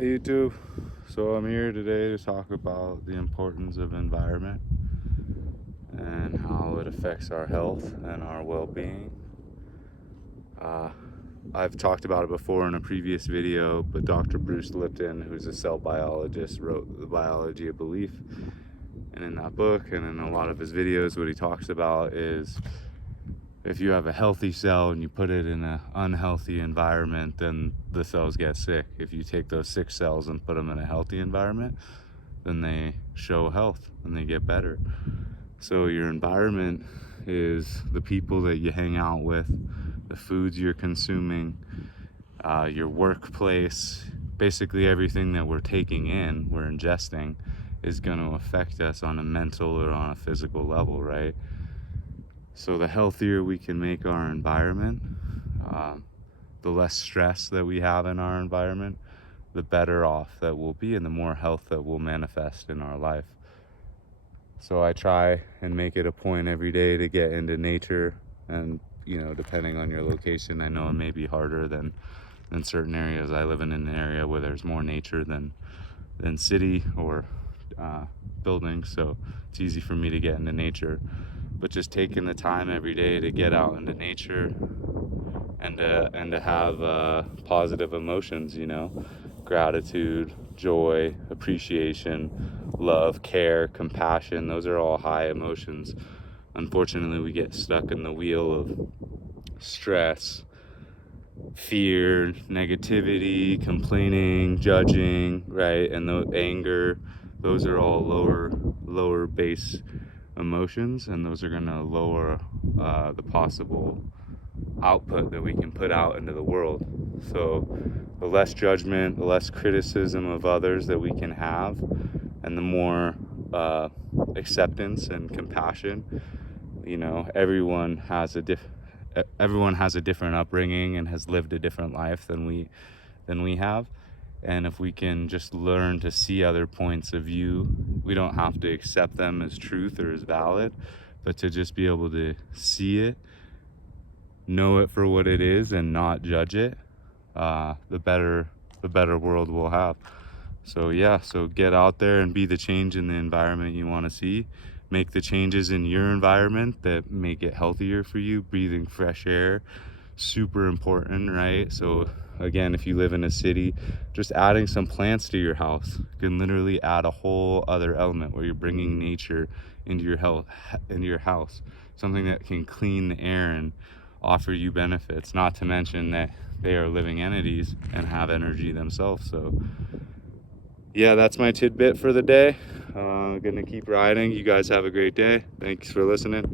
Hey YouTube, so I'm here today to talk about the importance of environment and how it affects our health and our well-being. I've talked about it before in a previous video, but Dr. Bruce Lipton, who's a cell biologist, wrote The Biology of Belief. And in that book and in a lot of his videos, what he talks about is if you have a healthy cell and you put it in an unhealthy environment, then the cells get sick. If you take those sick cells and put them in a healthy environment, then they show health and they get better. So your environment is the people that you hang out with, the foods you're consuming, your workplace, basically everything that we're taking in, we're ingesting, is going to affect us on a mental or on a physical level, right? So the healthier we can make our environment, the less stress that we have in our environment, the better off that we'll be and the more health that will manifest in our life. So I try and make it a point every day to get into nature, and depending on your location, I know it may be harder than certain areas. I live in an area where there's more nature than city or buildings, so it's easy for me to get into nature. But just taking the time every day to get out into nature and to have positive emotions, gratitude, joy, appreciation, love, care, compassion, those are all high emotions. Unfortunately, we get stuck in the wheel of stress, fear, negativity, complaining, judging, right? And the anger, those are all lower base emotions, and those are going to lower the possible output that we can put out into the world. So the less judgment, the less criticism of others that we can have, and the more acceptance and compassion. Everyone has a different upbringing and has lived a different life than we have. And if we can just learn to see other points of view, we don't have to accept them as truth or as valid, but to just be able to see it, know it for what it is, and not judge it, the better world we'll have. So get out there and be the change in the environment you want to see. Make the changes in your environment that make it healthier for you. Breathing fresh air, super important, right? So again, if you live in a city, just adding some plants to your house can literally add a whole other element where you're bringing nature into your house, something that can clean the air and offer you benefits, not to mention that they are living entities and have energy themselves. So that's my tidbit for the day. Gonna keep riding. You guys have a great day. Thanks for listening.